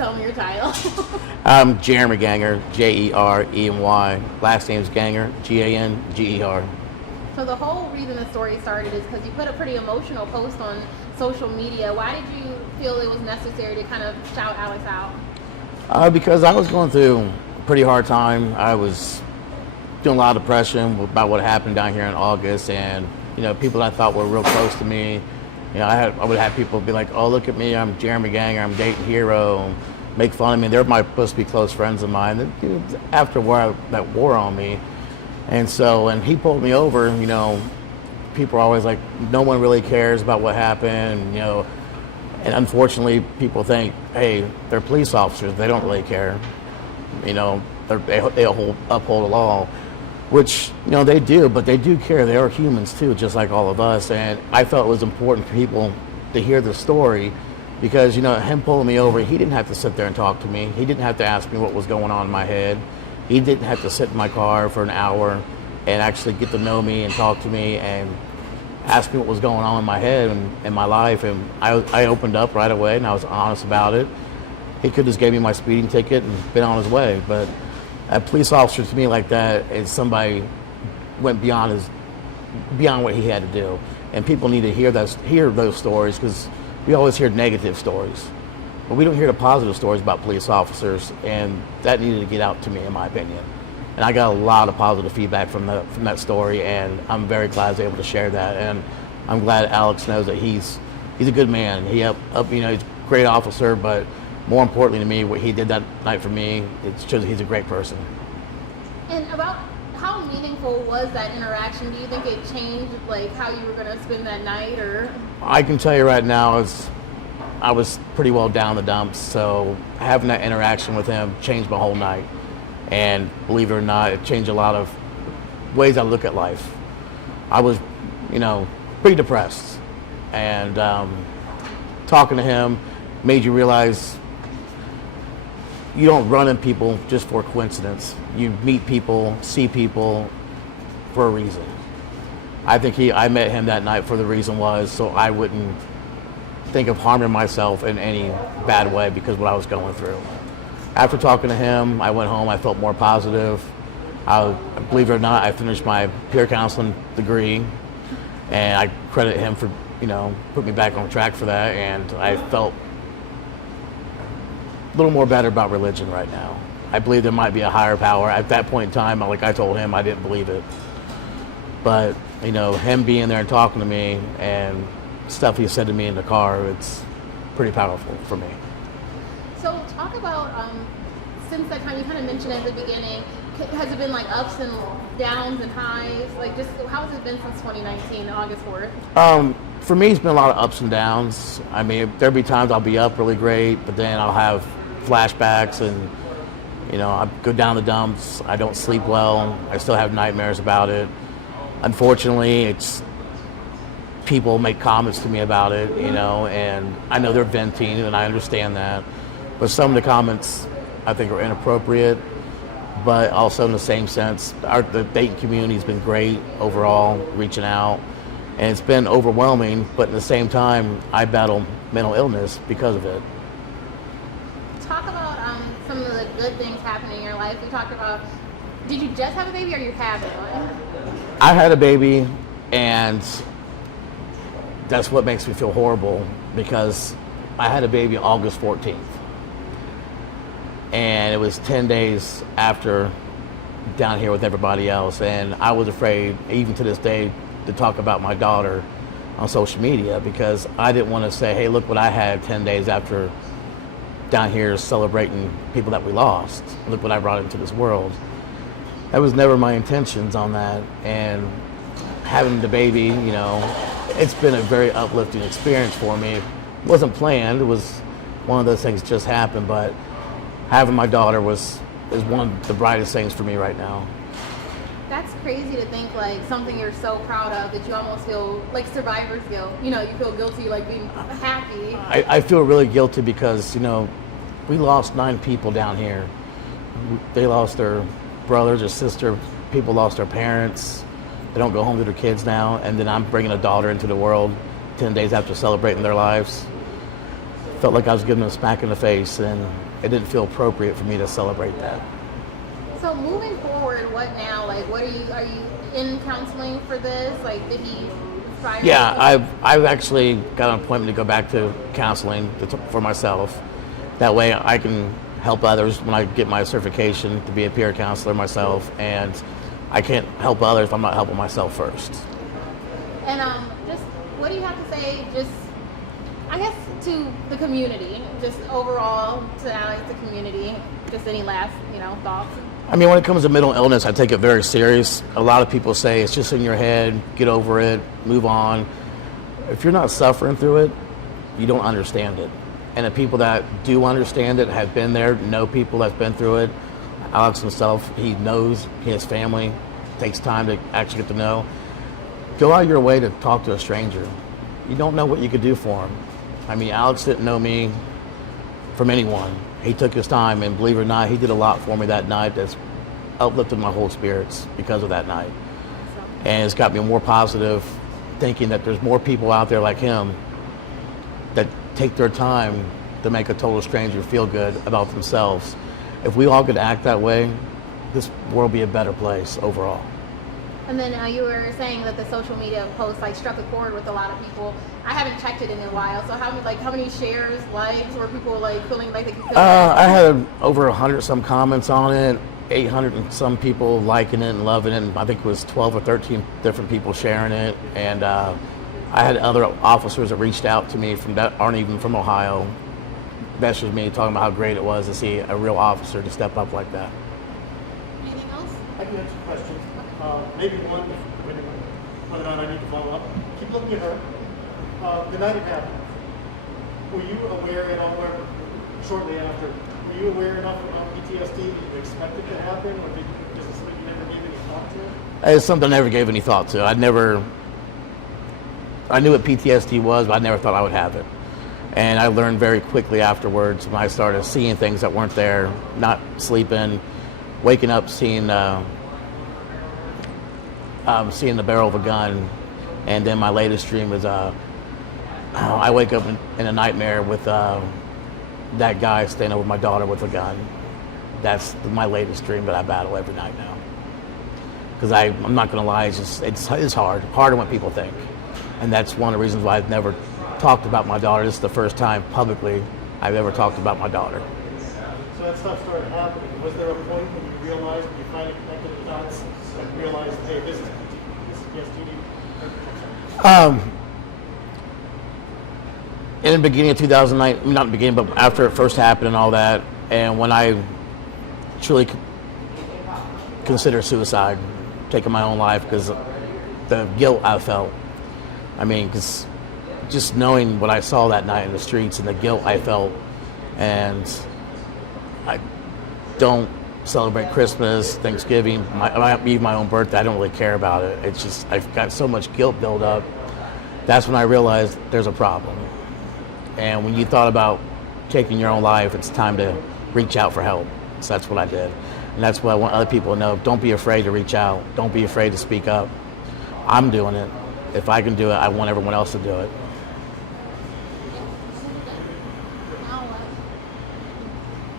tell me your title. I'm Jeremy Ganger, Jeremy. Last name is Ganger, Ganger. So the whole reason the story started is because you put a pretty emotional post on social media. Why did you feel it was necessary to kind of shout Alex out? Because I was going through a pretty hard time. I was doing a lot of depression about what happened down here in August, and people I thought were real close to me. I would have people be like, "Oh, look at me! I'm Jeremy Ganger. I'm Dayton hero." Make fun of me. They're supposed to be close friends of mine. After that wore on me, and so when he pulled me over, people are always like, "No one really cares about what happened," And unfortunately, people think, "Hey, they're police officers. They don't really care." They uphold the law. Which, they do, but they do care. They are humans too, just like all of us. And I felt it was important for people to hear the story because, him pulling me over, he didn't have to sit there and talk to me. He didn't have to ask me what was going on in my head. He didn't have to sit in my car for an hour and actually get to know me and talk to me and ask me what was going on in my head and in my life. And I opened up right away and I was honest about it. He could have just gave me my speeding ticket and been on his way, but a police officer to me like that is somebody went beyond what he had to do, and people need to hear those stories because we always hear negative stories, but we don't hear the positive stories about police officers, and that needed to get out to me, in my opinion. And I got a lot of positive feedback from that story, and I'm very glad I was able to share that. And I'm glad Alex knows that he's a good man. He's a great officer, but more importantly to me, what he did that night for me, it shows he's a great person. And about how meaningful was that interaction? Do you think it changed how you were going to spend that night, or? I can tell you right now, I was pretty well down the dumps, so having that interaction with him changed my whole night. And believe it or not, it changed a lot of ways I look at life. I was, pretty depressed, and talking to him made you realize you don't run in people just for coincidence. You meet people, see people for a reason. I think I met him that night for the reason was so I wouldn't think of harming myself in any bad way because of what I was going through. After talking to him, I went home, I felt more positive. Believe it or not, I finished my peer counseling degree, and I credit him for, put me back on track for that, and I felt a little more better about religion right now. I believe there might be a higher power. At that point in time, like I told him, I didn't believe it. But, him being there and talking to me and stuff he said to me in the car, it's pretty powerful for me. So talk about, since that time, you kind of mentioned at the beginning, has it been ups and downs and highs? Just how has it been since 2019, August 4th? For me, it's been a lot of ups and downs. I mean, there'll be times I'll be up really great, but then I'll have flashbacks and, I go down the dumps. I don't sleep well. I still have nightmares about it. Unfortunately, people make comments to me about it, and I know they're venting, and I understand that. But some of the comments I think are inappropriate, but also in the same sense, the Dayton community has been great overall, reaching out. And it's been overwhelming, but at the same time, I battle mental illness because of it. Talk about some of the good things happening in your life. We talked about, did you just have a baby or you have one? I had a baby, and that's what makes me feel horrible because I had a baby August 14th. And it was 10 days after down here with everybody else. And I was afraid, even to this day, to talk about my daughter on social media because I didn't want to say, hey, look what I had 10 days after down here celebrating people that we lost. Look what I brought into this world. That was never my intentions on that. And having the baby, it's been a very uplifting experience for me. It wasn't planned. It was one of those things that just happened, but having my daughter is one of the brightest things for me right now. That's crazy to think something you're so proud of that you almost feel like survivor's guilt. You feel guilty being happy. I feel really guilty because, we lost 9 people down here. They lost their brothers or sister. People lost their parents. They don't go home to their kids now. And then I'm bringing a daughter into the world 10 days after celebrating their lives. felt like I was giving him a smack in the face, and it didn't feel appropriate for me to celebrate that. So moving forward, what now? Like, what are you in counseling for this? Like, did he try? Yeah, I've actually got an appointment to go back to counseling for myself. That way I can help others when I get my certification to be a peer counselor myself, and I can't help others if I'm not helping myself first. And just what do you have to say, just I guess to the community, just overall to Alex, the community, just any last thoughts? I mean, when it comes to mental illness, I take it very serious. A lot of people say it's just in your head, get over it, move on. If you're not suffering through it, you don't understand it. And the people that do understand it, have been there, know people that's been through it. Alex himself, he knows his family, takes time to actually get to know. Go out of your way to talk to a stranger. You don't know what you could do for him. I mean, Alex didn't know me from anyone. He took his time, and believe it or not, he did a lot for me that night that's uplifted my whole spirits because of that night. And it's got me more positive, thinking that there's more people out there like him that take their time to make a total stranger feel good about themselves. If we all could act that way, this world would be a better place overall. And then you were saying that the social media posts struck a chord with a lot of people. I haven't checked it in a while. So how many shares, likes, or people feeling like they could? I had over 100 some comments on it, 800 and some people liking it and loving it. And I think it was 12 or 13 different people sharing it. And I had other officers that reached out to me that aren't even from Ohio, messaged me talking about how great it was to see a real officer to step up like that. Anything else? I can answer questions. Maybe one, whether or not I need to follow up. Keep looking at her. The night it happened, were you aware at all, or shortly after, were you aware enough about PTSD that you expected to happen, or is it something you never gave any thought to? It's something I never gave any thought to. I knew what PTSD was, but I never thought I would have it. And I learned very quickly afterwards when I started seeing things that weren't there, not sleeping, waking up, seeing the barrel of a gun. And then my latest dream was I wake up in a nightmare with that guy standing over my daughter with a gun. That's my latest dream that I battle every night now. Because I'm not going to lie, it's hard, harder than people think. And that's one of the reasons why I've never talked about my daughter. This is the first time publicly I've ever talked about my daughter. So that stuff started happening. Was there a point when you realized, when you finally connected the dots, and realized, hey, this is PTSD? In the beginning of 2009, not the beginning, but after it first happened and all that, and when I truly considered suicide, taking my own life because the guilt I felt. I mean, because just knowing what I saw that night in the streets and the guilt I felt, and I don't celebrate Christmas, Thanksgiving, even my own birthday. I don't really care about it. It's just I've got so much guilt built up. That's when I realized there's a problem. And when you thought about taking your own life, it's time to reach out for help. So that's what I did. And that's what I want other people to know. Don't be afraid to reach out. Don't be afraid to speak up. I'm doing it. If I can do it, I want everyone else to do it.